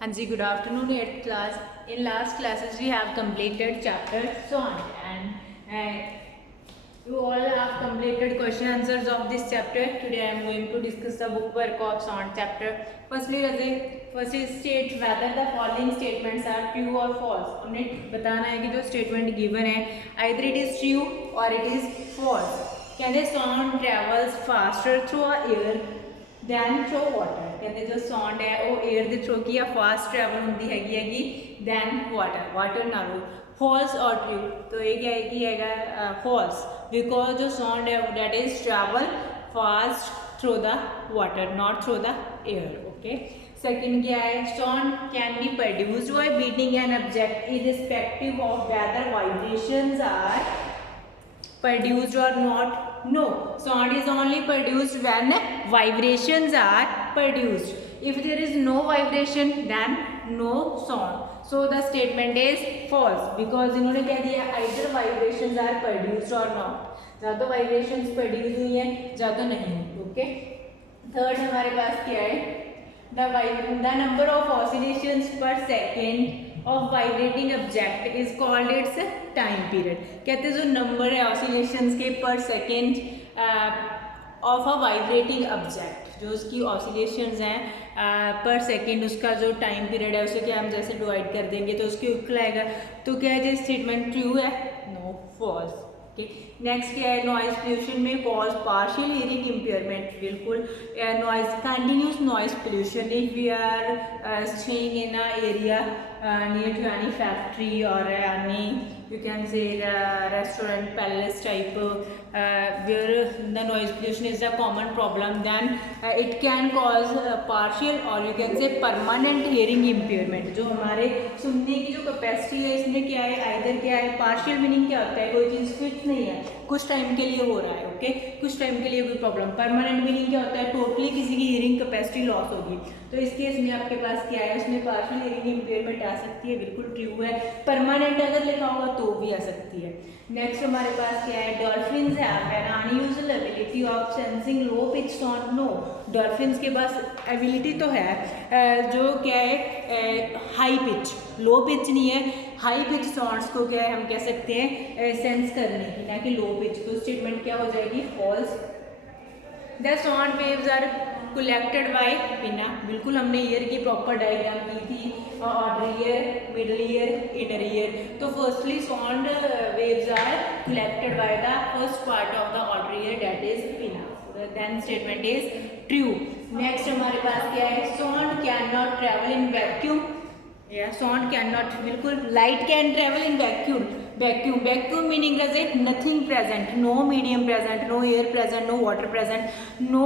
Hanji, good afternoon, 8th class. In last classes, we have completed chapter sonnet, and you all have completed question answers of this chapter. Today, I am going to discuss the book work of sonnet chapter. Firstly, first is state whether the following statements are true or false. हमें बताना है कि जो statement given है, either it is true or it is false. कहते sonnet travels faster through air than through water कहते जो sound है वो एयर के थ्रू की या फास्ट ट्रैवल होंगी हैगी दैन वाटर नालो फॉल्स और ट्रू तो ये क्या है कि हैगा फॉल्स बिकॉज जो साउंड है that is travel fast through the water not through the air okay second क्या है sound can be produced by beating an object irrespective of whether vibrations are produced or not. No, sound is only produced when vibrations are produced. If there is no vibration then no sound. So the statement is false because इन्होंने कह दिया either vibrations are produced or not. या तो vibrations produce हुई हैं या तो नहीं हुई. Okay. Third हमारे पास क्या है the number of oscillations per second of vibrating object is called its time period. कहते हैं जो नंबर है oscillations के per second of a vibrating object जो उसकी oscillations हैं per second उसका जो time period है उसे क्या हम जैसे divide कर देंगे तो उसके इक्वल आएगा तो क्या है जो statement true है no false. नेक्स्ट क्या है नॉइज पोल्यूशन में कॉज पार्शियल हियरिंग इम्पेयरमेंट बिल्कुल noise continuous noise pollution if we are staying in a area near to any factory और any you can say the restaurant palace type where the noise pollution is a common problem then it can cause partial or you can say permanent hearing impairment जो हमारे सुनने की जो capacity है इसमें क्या है आइदर क्या है पार्शियल मीनिंग क्या होता है कोई चीज़ फिक्स नहीं है कुछ टाइम के लिए हो रहा है ओके कुछ टाइम के लिए कोई प्रॉब्लम परमानेंट मीनिंग क्या होता है टोटली किसी की हियरिंग कैपेसिटी लॉस होगी तो इस केस में आपके पास क्या है उसमें पार्शियल हियरिंग इम्पेयरमेंट आ सकती है बिल्कुल ट्रू है परमानेंट अगर लिखा होगा तो भी आ सकती है. नेक्स्ट हमारे पास क्या है dolphins have an unusual ability of sensing low pitch sound no dolphins के पास एबिलिटी तो है जो क्या है हाई पिच लो पिच नहीं है हाई पिच साउंड्स को क्या है हम कह सकते हैं सेंस करने की ना कि लो पिच तो स्टेटमेंट क्या हो जाएगी false. The sound waves are collected by pinna बिल्कुल हमने ईयर की प्रॉपर डायग्राम की थी outer ear middle ear inner ear तो firstly sound waves are collected by the first part of the outer ear that is pinna then statement is true. Next हमारे पास क्या है sound can not travel in vacuum या sound can not बिल्कुल light can travel in vacuum meaning does it nothing present no medium present no air present no water present no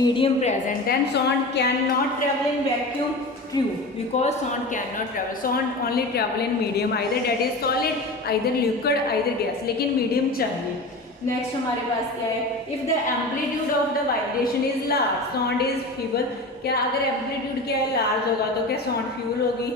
medium present then sound cannot travel in vacuum true because sound cannot travel sound only travel in medium either that is solid either liquid either gas लेकिन medium चाहिए. Next हमारे पास क्या है if the amplitude of the vibration is large sound is feeble क्या अगर amplitude क्या है लार्ज होगा तो क्या साउंड फ्यूल होगी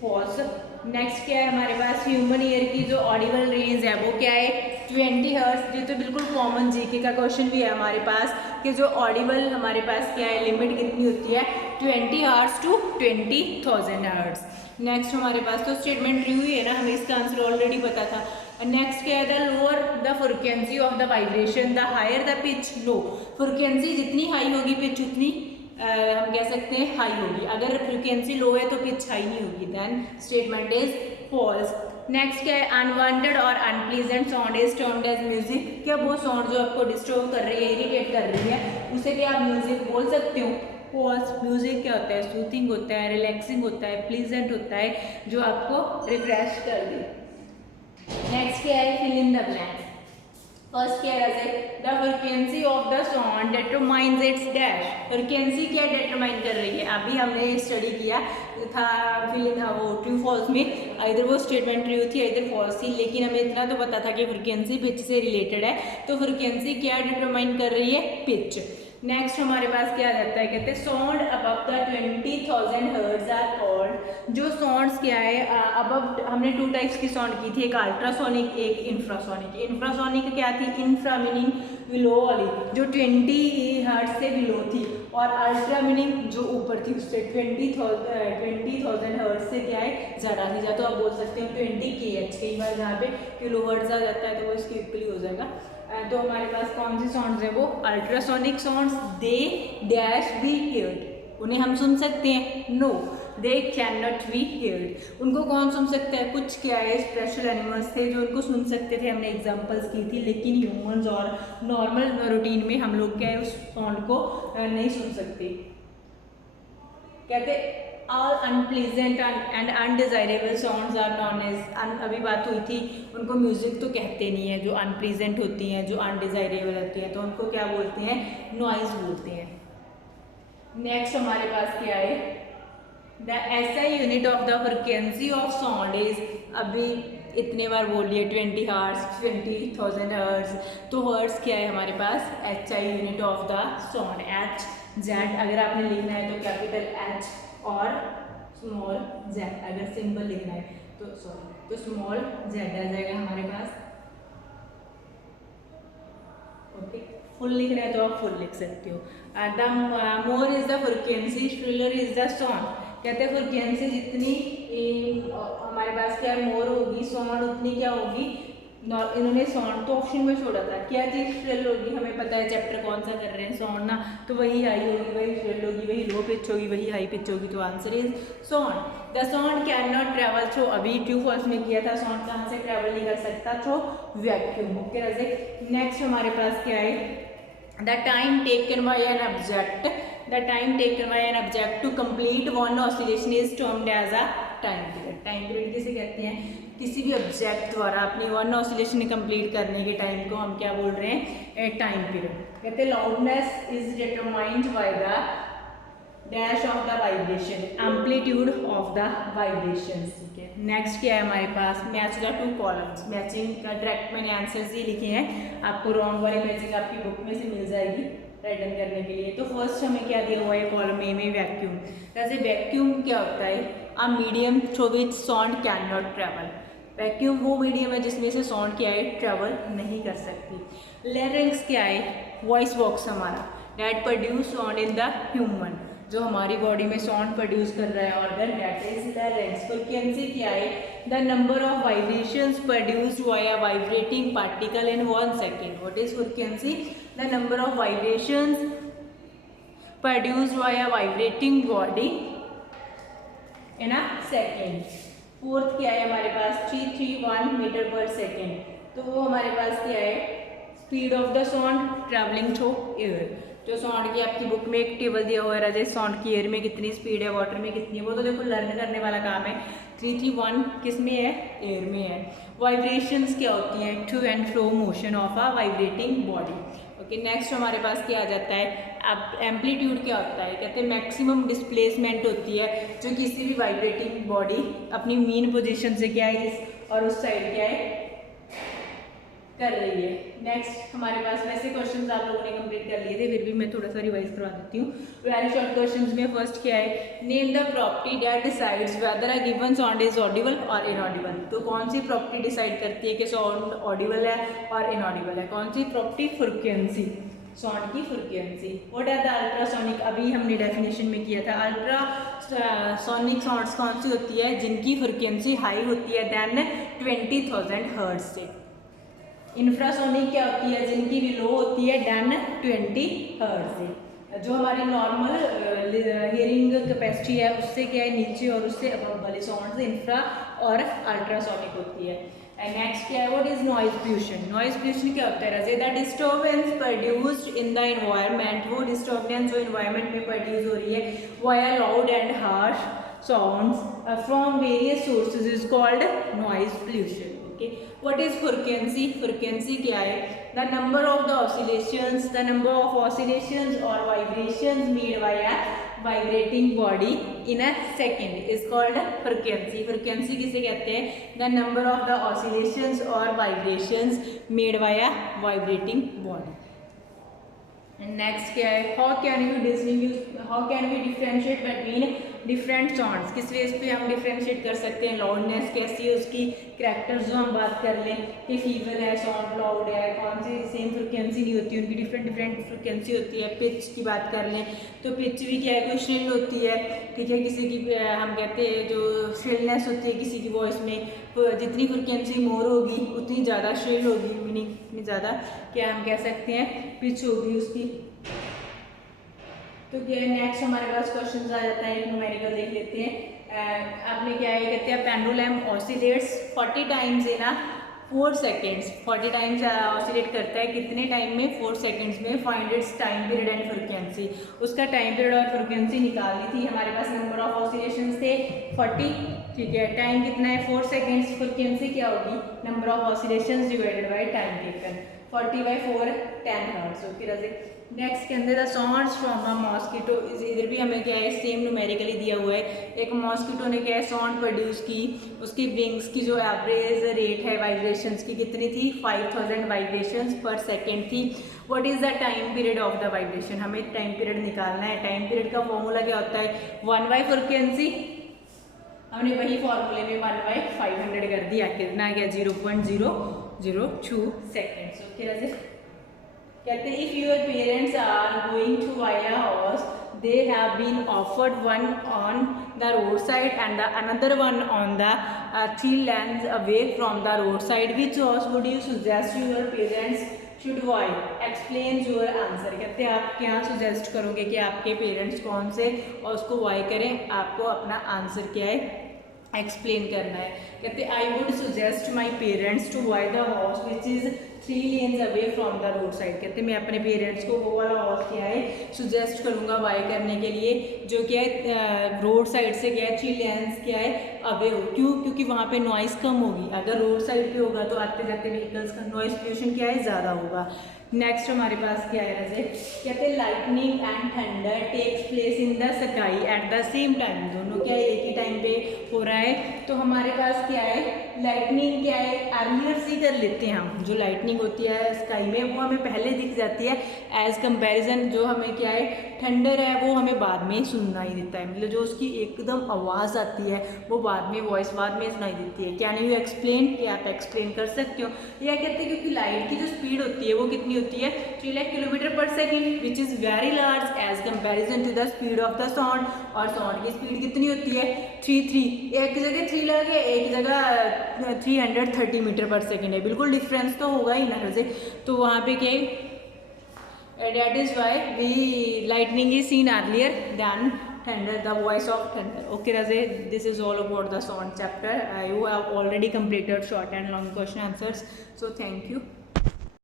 फॉल्स. नेक्स्ट क्या है हमारे पास ह्यूमन ईयर की जो ऑडिबल रेंज है वो क्या है 20 हर्ट्ज ये तो बिल्कुल कॉमन जीके का क्वेश्चन भी है हमारे पास कि जो ऑडिबल हमारे पास क्या है लिमिट कितनी होती है 20 हर्ट्ज टू 20,000 हर्ट्ज. नेक्स्ट हमारे पास तो स्टेटमेंट ट्रू ही है ना हमें इसका आंसर ऑलरेडी पता था. नेक्स्ट क्या है the lower the frequency of the vibration the higher the pitch low frequency जितनी हाई होगी पिच उतनी हम कह सकते हैं हाई होगी अगर फ्रिक्वेंसी लो है तो पिच हाई नहीं होगी then statement is false. Next क्या है अनवांटेड और unpleasant sound is termed as music क्या वो साउंड जो आपको डिस्टर्ब कर रही है इरिटेट कर रही है उसे क्या आप म्यूजिक बोल सकते हो फॉल्स. म्यूजिक क्या होता है सूथिंग होता है रिलैक्सिंग होता है प्लीजेंट होता है जो आपको रिफ्रेश कर दे. नेक्स्ट क्या है fill in the blanks. First क्या है the frequency of the sound determines its dash frequency क्या डिटरमाइन कर रही है अभी हमने स्टडी किया था फिल इन वो ट्रू फॉल्स में इधर वो स्टेटमेंट ट्रू थी इधर फॉल्स थी लेकिन हमें इतना तो पता था कि फ्रिक्वेंसी पिच से रिलेटेड है तो फ्रिक्वेंसी क्या डिटरमाइन कर रही है पिच. नेक्स्ट हमारे पास क्या आ जाता है, कहते हैं sound above the 20,000 hertz are called. जो साउंड्स क्या है अबव, हमने टू टाइप्स की साउंड की थी, एक अल्ट्रासोनिक एक इंफ्रासोनिक। इंफ्रासोनिक क्या थी, इंफ्रा मीनिंग बिलो वाली, जो 20 हर्ट्ज से बिलो थी, और अल्ट्रा मीनिंग जो ऊपर थी उससे 20,000 हर्ट्ज से क्या है ज़्यादा थी। या तो आप बोल सकते हो 20 kH, कई बार जहाँ पे किलो हर्ट्ज आ जाता है तो वो इसके इक्वली हो जाएगा। तो हमारे पास कौन सी साउंड्स हैं, वो ultrasonic sounds. They dash be heard, उन्हें हम सुन सकते हैं, no they can not be heard. उनको कौन सुन सकता है, कुछ क्या है स्पेशल एनिमल्स थे जो उनको सुन सकते थे, हमने एग्जांपल्स की थी, लेकिन ह्यूमंस और नॉर्मल रूटीन में हम लोग क्या है उस साउंड को नहीं सुन सकते। कहते all unpleasant and undesirable sounds are known as, अभी बात हुई थी, उनको म्यूजिक तो कहते नहीं है, जो अनप्लीजेंट होती हैं, जो अनडिजायरेबल होती हैं, तो उनको क्या बोलते हैं, नॉइज बोलते हैं। नेक्स्ट हमारे पास क्या है, the SI unit of the frequency of sound is, अभी इतने बार बोल लिए 20 हर्ट्ज 20,000 हर्ट्ज, तो हर्ट्ज क्या है हमारे पास, SI unit of the sound, H Z अगर आपने लिखना है तो कैपिटल एच और स्मॉल जेड, अगर सिंपल लिखना है तो सॉरी तो स्मॉल जेड आ जाएगा हमारे पास। ओके, फुल लिखना है तो आप फुल लिख सकते हो। The more is the frequency, shriller is the sound. कहते हैं फ्रीक्वेंसी जितनी हमारे पास क्या मोर होगी, साउंड उतनी क्या होगी, इन्होंने साउंड तो ऑप्शन में छोड़ा था, क्या चीज़ श्रिल होगी, हमें पता है चैप्टर कौन सा कर रहे हैं, साउंड ना, तो वही हाई होगी, वही श्रिल होगी, वही लो पिच होगी, वही हाई पिच होगी, तो answer is sound. The sound can not travel through, अभी ट्रू फॉल्स में किया था, साउंड कहाँ से ट्रेवल नहीं कर सकता, थ्रू वैक्यूम। ओके रजिक, नेक्स्ट हमारे पास क्या है, the time taken by an object, the time taken by an object to complete one oscillation is termed as a time period. Time period किसे कहते हैं, किसी भी ऑब्जेक्ट द्वारा अपनी वन ऑसिलेशन कंप्लीट करने के टाइम को हम क्या बोल रहे हैं, टाइम पीरियड। कहते हैं loudness is determined by the dash of the vibration, amplitude of the vibration. ठीक है, नेक्स्ट क्या है हमारे पास, match the two columns, matching का डायरेक्ट मैंने आंसर्स ही लिखे हैं, आपको रॉन्ग वाली मैचिंग आपकी बुक में से मिल जाएगी राइटन करने के लिए। तो फर्स्ट हमें क्या दिया हुआ है कॉलम ए में, वैक्यूम। जैसे वैक्यूम क्या होता है, a medium through which sound can not travel, vacuum वो मीडियम है जिसमें से साउंड क्या है ट्रेवल नहीं कर सकती। लैरिंक्स क्या है, वॉइस बॉक्स हमारा, that produce sound in the human, जो हमारी बॉडी में साउंड प्रोड्यूस कर रहा है organ, that is larynx. Frequency क्या है, the number of vibrations produced via vibrating particle in 1 second. What is frequency, the number of vibrations produced via vibrating body in a second. Fourth क्या है हमारे पास, 331 metre पर second, तो वो हमारे पास क्या है, speed of the sound travelling through air. जो साउंड की आपकी बुक में एक टेबल दिया हुआ है राजेश, साउंड की एयर में कितनी स्पीड है, वाटर में कितनी है, वो तो देखो लर्न करने वाला काम है। 331 किस में है, एयर में है। वाइब्रेशंस क्या होती हैं, to and fro motion of a vibrating body. Okay, next हमारे पास क्या आ जाता है, अब एम्पलीट्यूड क्या होता है, कहते हैं मैक्सिमम डिस्प्लेसमेंट होती है जो किसी भी वाइब्रेटिंग बॉडी अपनी मीन पोजीशन से क्या है इस और उस साइड क्या है कर रही है। नेक्स्ट हमारे पास वैसे क्वेश्चंस आप लोगों ने कंप्लीट कर लिए थे, फिर भी मैं थोड़ा सा रिवाइज करवा देती हूँ। वेरी शॉर्ट क्वेश्चंस में फर्स्ट क्या है, name the property that decides whether a given sound is Audible और इनऑडिबल। तो कौन सी प्रॉपर्टी डिसाइड करती है कि साउंड ऑडिबल है और इनऑडिबल है, कौन सी प्रॉपर्टी, फ्रीक्वेंसी, साउंड की frequency. What are the ultrasonic, अभी हमने डेफिनेशन में किया था, अल्ट्रासोनिक साउंड्स कौन सी होती है, जिनकी फ्रीक्वेंसी हाई होती है देन 20,000 हर्ट्ज से। इंफ्रासोनिक क्या होती है, जिनकी भी लो होती है देन 20 हर्ट्ज से। जो हमारी नॉर्मल हियरिंग कैपेसिटी है उससे क्या है नीचे और उससे अबव वाले साउंड इंफ्रा और अल्ट्रासोनिक होती है। एंड नेक्स्ट क्या है, what is noise pollution. Noise pollution क्या होता है रजे, the disturbance produced in the environment, वो डिस्टर्बेंस जो एनवायरनमेंट में प्रोड्यूस हो रही है via loud and harsh sounds from various sources is called noise pollution. Okay, what is frequency, frequency क्या है, the number of the oscillations, the number of oscillations और vibrations made by a vibrating body in a second is called frequency. Frequency किसे कहते हैं, the number of the oscillations और vibrations made by a vibrating body. And next क्या है, how can we differentiate between different sounds, किस ways पे हम differentiate कर सकते हैं, लाउडनेस कैसी है उसकी, कैरेक्टर्स जो हम बात कर लें कि फीबल है, साउंड लाउड है, कौन सी सेम फ्रिक्वेंसी नहीं होती, उनकी डिफरेंट फ्रिक्वेंसी होती है। पिच की बात कर लें तो पिच भी क्या है, कोई श्रिल होती है, ठीक है, किसी की हम कहते हैं जो श्रिलनेस होती है किसी की वॉइस में, जितनी फ्रिक्वेंसी मोर होगी उतनी ज़्यादा श्रिल होगी, मीनिंग इतनी ज़्यादा क्या हम कह सकते हैं पिच होगी उसकी। तो क्या नेक्स्ट हमारे पास क्वेश्चन आ जाता है, न्यूमेरिकल देख लेते हैं। आपने क्या है कहते हैं pendulum oscillates 40 times in 4 seconds, 40 times oscillate करता है कितने टाइम में, 4 सेकेंड्स में। Find its time period and frequency, उसका टाइम पीरियड और फ्रिक्वेंसी निकालनी थी। हमारे पास नंबर ऑफ ऑसिलेशंस थे 40, ठीक है, टाइम कितना है 4 सेकेंड्स, फ्रिक्वेंसी क्या होगी number of oscillations divided by time taken, 40/4 10 hertz. Okay, next के अंदर the sounds from a mosquito, इधर भी हमें क्या है सेम न्यूमेरिकली दिया हुआ है। एक मॉस्किटो ने क्या है साउंड प्रोड्यूस की, उसकी विंग्स की जो एवरेज रेट है वाइब्रेशंस की कितनी थी, 5000 वाइब्रेशंस पर सेकेंड थी। What is the time period of the vibration, हमें टाइम पीरियड निकालना है। टाइम पीरियड का फॉर्मूला क्या होता है, 1/फ्रिक्वेंसी, हमने वही फॉर्मूले में 1/500 कर दिया, कितना गया 0.002 सेकेंड्स। ओके, कहते हैं if your parents are going to buy a house, they have been offered one on the roadside and the another one on the 3 lanes away from the roadside, which house would you suggest your parents should buy, explain your answer। कहते हैं आप क्या suggest करोगे कि आपके parents कौन से और उसको वाई करें, आपको अपना आंसर क्या है एक्सप्लेन करना है। कहते हैं I would suggest my parents to buy the house which is 3 lanes away from the road side. कहते हैं मैं अपने पेरेंट्स को वो वाला हाउस क्या है सुजेस्ट करूँगा बाय करने के लिए जो क्या है रोड साइड से क्या है 3 lanes क्या है अवे हो। क्यों, क्योंकि वहाँ पे नॉइस कम होगी। अगर रोड साइड पे होगा तो आते जाते व्हीकल्स का नॉइस पोल्यूशन क्या है ज़्यादा होगा। नेक्स्ट हमारे पास क्या है वैसे, कहते हैं lightning and thunder takes place in the sky at the same time, दोनों क्या है एक ही टाइम पे हो रहा है। तो हमारे पास क्या है लाइटनिंग क्या है अर्लियर से कर लेते हैं हम, जो लाइटनिंग होती है स्काई में वो हमें पहले दिख जाती है एज कंपैरिजन जो हमें क्या है थंडर है वो हमें बाद में सुनना ही देता है, मतलब जो उसकी एकदम आवाज़ आती है वो बाद में वॉइस बाद में सुनाई देती है। कैन यू एक्सप्लेन, क्या आप एक्सप्लेन कर सकते हो। या कहते हैं क्योंकि लाइट की जो स्पीड होती है वो कितनी होती है 3 lakh kilometre per second which is very large as comparison to the speed of the sound, और साउंड की स्पीड कितनी होती है 3 एक जगह 3 लाख है एक जगह 330 मीटर पर सेकेंड है, बिल्कुल डिफरेंस तो होगा ही ना से। तो वहाँ पे क्या that is why the lightning is seen earlier than thunder, the voice of thunder. Okay Raze, this is all about the sound chapter. You have already completed short and long question answers, so thank you.